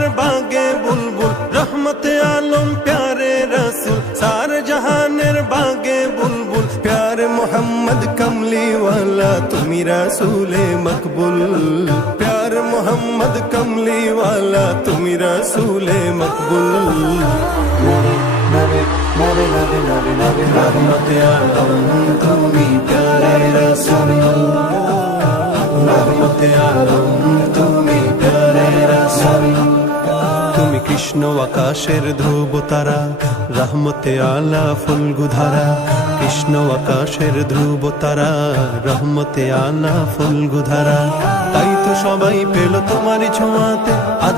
জাহানের বাগে বুলবুল, রহমতে আলম প্যারে রসুল। সার জাহানের বাগে বুলবুল, প্যারে মোহাম্মদ কমলি ওয়ালা, তুমি রসুলে মকবুল। প্যারে মোহাম্মদ কমলি ওয়ালা, তুমি রসুলে মকবুল। রহমতে আলম তুমি প্যারে রসুল, রহমতে আলম তুমি প্যারে রসুল। তুমি কৃষ্ণ আকাশের ধ্রুব তারা, রহমতে আলা ফুলগুধারা। কৃষ্ণ আকাশের ধ্রুব তারা, রহমতে আলা ফুলগুধারা। তাই তো সবাই পেল তোমার ছোঁয়াতে আধা